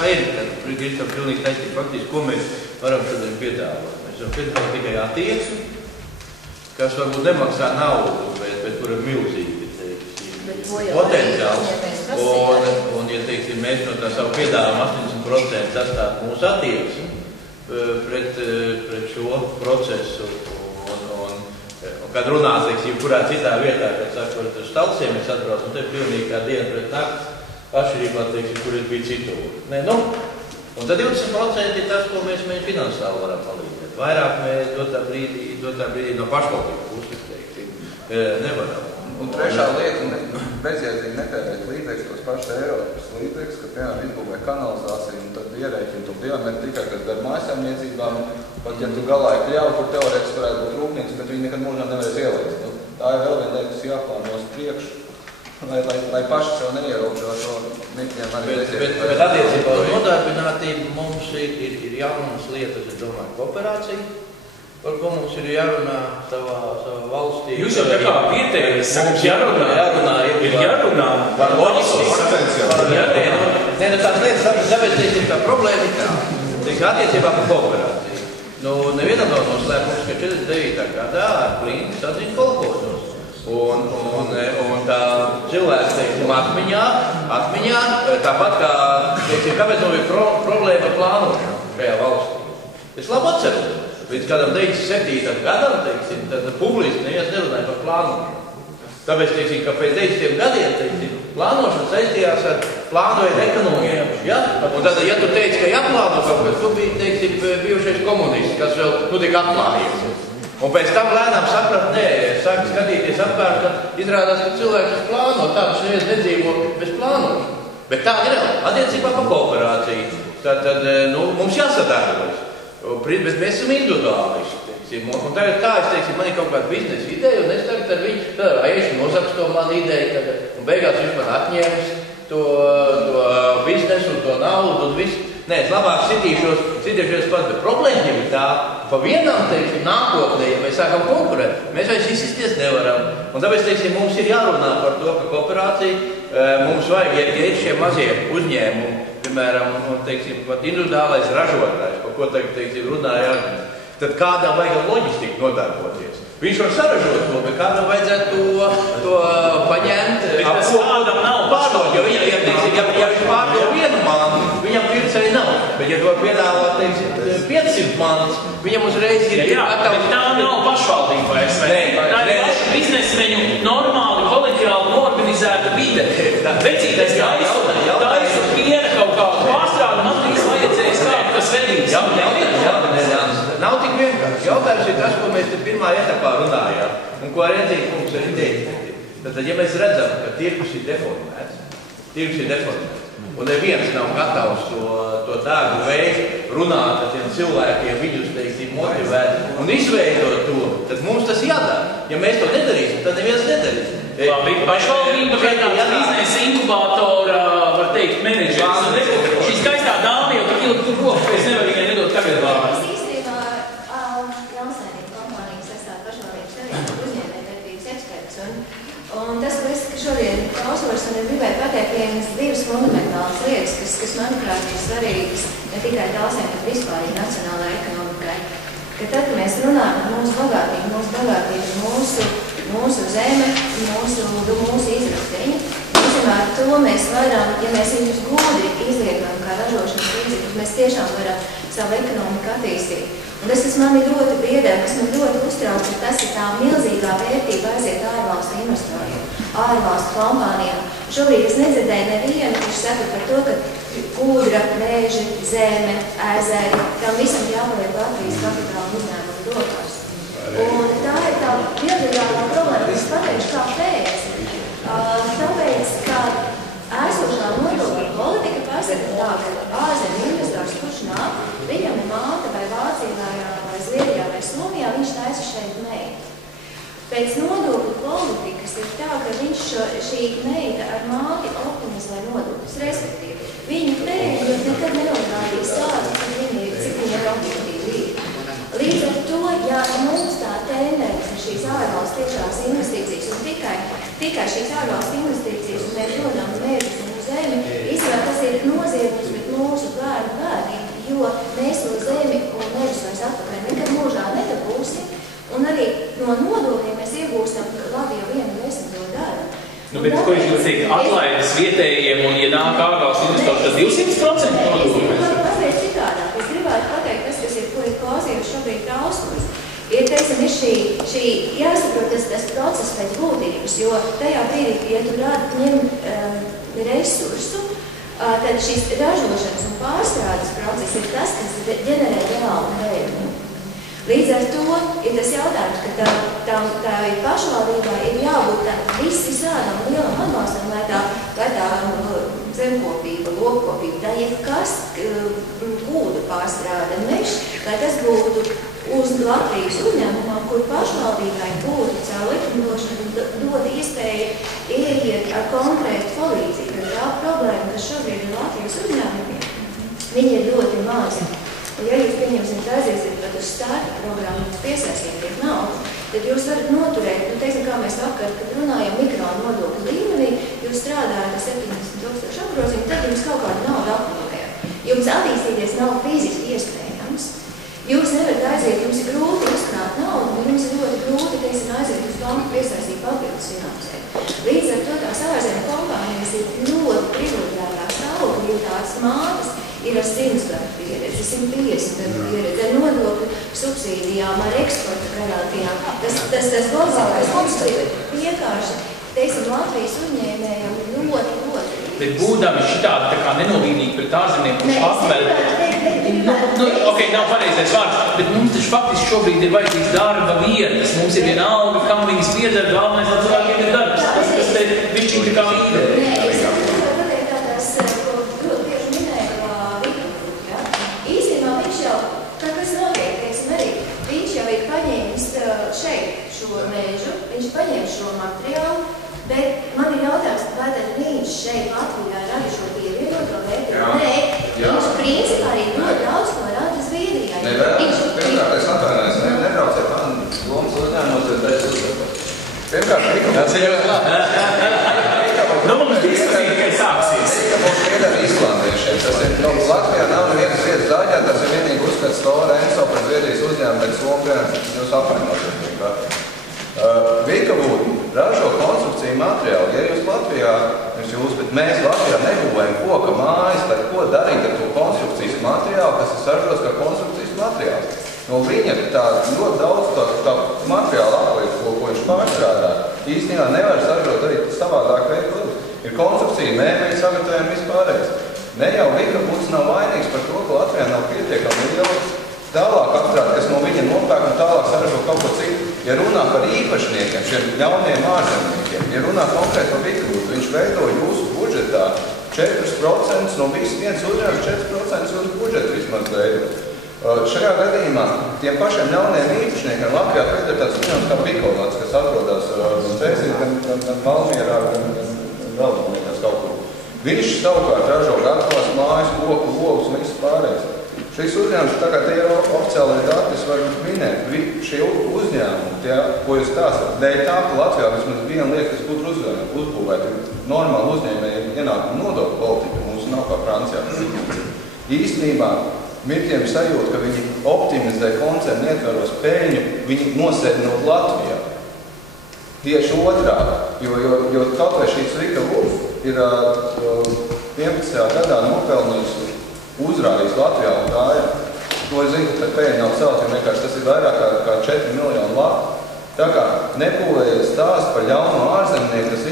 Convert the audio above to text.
tā ir, kad Kristam pilnīgi taisnība. Faktiski, ko mēs varam šodien piedāvāt? Mēs varam piedāvāt tikai attieksmi, kas varbūt nemaksā naudu, bet kur ir milzīgi, teiksim, potenciāls. Un, ja, teiksim, mēs no tā savu piedāvājumu 80% sastāv mūsu attieksmi pret šo procesu. Un kad runās, teiksim, kurā citā vietā, kad saka, par Stalsiem es atbraucu, un te pilnīgi kā diena pret nakti, atšķirībā, teiksim, kur es biju citur. Nē, nu, un tad 20% ir tas, ko mēs finansiāli varam palīdzēt. Vairāk mēs dotā brīdī no pašvaldības puses, teiksim, nevaram. Un trešā lieta, bezjēdzīgi netērēt līdzekļus, tos pašus Eiropas līdzekļus, ka, piemēram, izbūvē kanalizāciju, un tad ierēķina to diametru tikai, kad ar mājasēmniecībām, pat ja tu galā ir kļauj, kur teorētiski varētu būt rūpnīca, bet viņi nekad mūžā nevarēs ielikt. Nu, tā ir vēl viena lieta, kas jāplāno uz priekšu, lai paši sev neierobežo to neķiem arī bezjēdzīgi. Bet attiecībā uz nodarbinātību mums ir jaunas lietas, es domāju, kooperācija. Par ko mums ir jārunā savā valstī. Jūs jau tā kā pieteicis, mums jārunā par loģistiku. Nē, nu tās lietas, tāpēc teiksim, tā problēma ir tā. Teiksim, attiecībā par kooperāciju. Nu, nevienam nav noslēpums, ka 49. gadā ar Klinti sadziņu kolhozos. Un tā cilvēks, teiksim, atmiņā, tāpat kā, teiksim, kāpēc mums ir problēma ar plānošanu šajā valstī. Es labi atceros. Līdz kādam 97. gadam, teiksim, tad publiski neviens nerunāja par plānošanu. Tāpēc, teiksim, ka pēc 90 gadiem, teiksim, plānošana saistījās ar plānojumu ekonomiju. Ja? Un tad, ja tu teici, ka jāplāno kaut kas, tu biji, teiksim, bijušais komunists, kas vēl tu tik atklājies. Un pēc tam lēnām saprat, nē, sāk skatīties apkārt, tad izrādās, ka cilvēks plāno, tāds neviens nedzīvo bez plānošanas. Bet tā ir attiecībā par kooperāciju. Tad nu, mums jāsadarbojas. Bet mēs esam individuāliši, teiksim, un tagad kā es, teiksim, man ir kaut kāda biznesa ideja, un es tagad ar viņu, tad ešu nozakstu to manu ideju, tagad, un beigās viņš man atņēmis to biznesu un to naudu un visu. Nē, es labāk sitīšos pats, bet problēma jau ir tā, pa vienam, teiksim, nākotnē, ja mēs sākam konkurēt, mēs vairs izsisties nevaram. Un tāpēc, teiksim, mums ir jārunā par to, ka kooperācija, mums vajag, ja ir šie mazie uzņēmumi, piemēram, teiksim, pat individuālais ražotājs, par ko tagad, teiksim, runājām, tad kādam vajag loģistiku nodarboties. Viņš var saražot to, bet kādam vajadzētu to paņemt, pārdot, jo viņam, teiksim, ja viņš pārdod vienu mantu, viņam pircēji nav. Bet, ja to piedāvāt, teiksim, 500 mantas, viņam uzreiz ir gatavs. Bet tā nav pašvaldība vairs. Tā ir paša biznesmeņu normāli, koleģiāli norganizēta vide. Vecītais tā ir piena kaut kādu pārstrādu, man trīs vajadzējas kādu, kas vedīs. Nav tik vienkārši. Jautājums ir tas, ko mēs te pirmā etapā runājām, un ko Redzīgi kungs arī teica. Tad, ja mēs redzam, ka tirgus ir deformēts, un neviens nav gatavs to dārgu veidu runāt ar tiem cilvēkiem, viņus, teiksim, motivēt un izveidot to, tad mums tas jādara. Ja mēs to nedarīsim, tad neviens nedarīs. Labi, pašvaldība vai tāds biznesa inkubātora, var teikt, menedžers. Šī skaistā dāma jau tik ilgi tur roku, es nevaru viņai nedot tagad vārdu. Es īstenībā jaunsaimnieku kompānijas sastāv pašvaldības arī uzņēmējdarbības eksperts. Un tas, ko es šodien klausos un es gribēju pateikt, vienas divas fundamentālas lietas, kas manuprāt, ir svarīgas ne tikai Talsiem, bet vispār nacionālajai ekonomikai. Ka tad, kad mēs runājam par mūsu bagātību, mūsu zeme, mūsu izrakteņi, ar to mēs varam, ja mēs viņus gudri izliekam kā ražošanas līdzekļus, mēs tiešām varam savu ekonomiku attīstīt. Un tas mani ļoti biedē, kas man ļoti uztrauc, ka tas ir tā milzīgā vērtība aiziet ārvalstu investoriem, ārvalstu kompānijām. Šobrīd es nedzirdēju nevienu, kurš saka par to, ka kūdra, vēži, zeme, ezeri, tam visam jāpaliek Latvijas kapitāla uzņēmumu rokās. Un tā ir tā biedrījākā problēma, es pateikšu kāpēc. Tāpēc, ka esošā nodokļu politika pasaka tā, ka ārzemju investors, kurš nāk, viņam ir māte vai Vācijā, vai Zviedrijā, vai Somijā, viņš taisa šeit meitu. Pēc nodokļu politikas ir tā, ka viņš šī meita ar māti optimizē nodokļus, respektīvi. Viņa pēļņu nekad nenorādīs tādu, cik viņa ir objektīvi ir. Līdz ar to, ja mums tā tendence ir šīs ārvalstu tiešās investīcijas un tikai šīs ārvalstu investīcijas un mēs dodam mērķus un zemi, īstenībā tas ir noziegums pret mūsu jo mēs to zemi un mežus vairs atpakaļ nekad mūžā nedabūsim, un arī no nodokļiem mēs iegūstam, ka Latvija vienu desmito dara. Bet ko jūs teikt, atlaides vietējiem un, ja nāk ārvalsts investors, tad 200% nodokļi? Mazliet citādāk. Es gribētu pateikt, tas, kas ir, ko ir klausījums šobrīd trausmas, ir, teiksim, šī jāsaprot tas process pēc būtības, jo tajā brīdī, ja tu ņem resursu, tad šīs ražošanas un pārstrādes process ir tas, kas ģenerē reālu vējumu. Līdz ar to ir tas jautājums, ka tā pašvaldībā ir jābūt visādam lielam atbalstam, lai tā zemkopība, lopkopība, tā jebkas kūdu pārstrāde mežs, lai tas būtu uz Latvijas uzņēmumam, kur pašvaldībai būtu caur likumdošanu dot iespēju ieiet ar konkrētu palīdzību. Tā problēma, kas šobrīd ir Latvijas uzņēmumiem, viņi ir ļoti mazi. Un ja jūs, pieņemsiet, aiziesiet pat uz starta programmu, piesaistīsiet naudu, tad jūs varat noturēt, teiksim, kā mēs vakar, kad runājam mikro nodokļu līmenī, jūs strādājat ar 70,000 apgrozījumu, tad jums kaut kādu naudu akumulējat. Jums attīstīties nav fiziski iespējams. Jūs nevarat aiziet, jums ir grūti uzkrāt naudu, un jums ir ļoti grūti, teiksim, aiziet uz banku piesaistīt papildus finansēt. Līdz ar to tās ārzemju kompānijas ir ļoti privileģētā stāvokļa, jo tās mātes ir ar 100 gadu pieredzi, 150 gadu pieredzi, ar nodokļu subsīdijām, ar eksporta garantijām. Tas balsākais mums ir vienkārši, teiksim, Latvijas uzņēmējiem ļoti. Bet būdami šitādi tā kā nenovīdīgi pret ārzemnieku, kurš atvēl... Ok, nav pareizais vārds, bet mums taču faktiski šobrīd ir vajadzīgs darba vietas. Mums ir viena alga, kam viņas pieder, galvenais, lai cilvēkiem ir darbs. Tas te višķīgi tā kā vīde. Šeit šo mežu, viņš paņem šo materiālu, bet man ir jautājums, vai tad viņš šeit Latvijā rada šo pievienoto vērtību? Nē, viņš principā arī ļoti daudz ko rada Zviedrijā. Pirmkārt, es atvainojos, nebrauciet man lomas uzņēmumos, bet es uzņēmumos. Pirmkārt, mums diskusija, ka sāksies. Mums piedara islandiešiem. Tas ir, Latvijā nav nevienas vietas daļā, tas ir vienīgi uzskats Stora Enso par Zviedrijas uzņēmumu, bet Somijā jūs apvainoties. Vikavūdi ražo konstrukciju materiālu. Ja jūs Latvijā, bet mēs Latvijā nebūvējam koka mājas, tad ko darīt ar to konstrukcijas materiālu, kas ir saržots kā konstrukcijas materiāls? No viņa tā ļoti daudz tā materiāla apliet, ko viņš pārstrādā. Īstenībā nevar saržot arī savādāk veidu produktu. Ir konstrukcija, mēbeļi, sagatavojumi vispārējais. Ne jau Vikavūds nav vainīgs par to, ka Latvijā nav pietiekami liela tālāk apstrāde, kas no viņa nopērk un tālāk saražo kaut ko citu. Ja runā par īpašniekiem, šiem jauniem ārzemniekiem, ja runā konkrēti par Vikavūdu, viņš veido jūsu budžetā 4% no visu viens uzņēmums, 4% jūsu budžetu vismaz veido. Šajā gadījumā tiem pašiem jauniem īpašniekiem Latvijā ir tāds uzņēmums kā Bikolāts, kas atrodas gan Valmierā, gan vēl kaut kur. Viņš savukārt ražo gatavās mājas, koku, logus un visu pārējais. Šis uzņēmums, tā kā tie ir oficiālai dati, es varu minēt, šie uzņēmumi, ko jūs stāstāt, dēļ tā, ka Latvijā vismaz viena lieta, kas būtu uzbūvēta, normāli uzņēmēji ienākumu nodokļu politika, mums nav kā Francijā. Īstenībā mirtiem sajūt, ka viņi optimizē koncernu ietveros peļņu, viņi nosēdinot Latvijā. Tieši otrā, jo kaut vai šī Vikavūds ir 11. gadā nopelnījusi uzrādījis Latvijā un gāja. To es zinu, ka pēļņi nav celti, jo vienkārši tas ir vairāk kā 4 miljonu latu. Tā kā nebūvējies stāsts par ļauno ārzemnieku, kas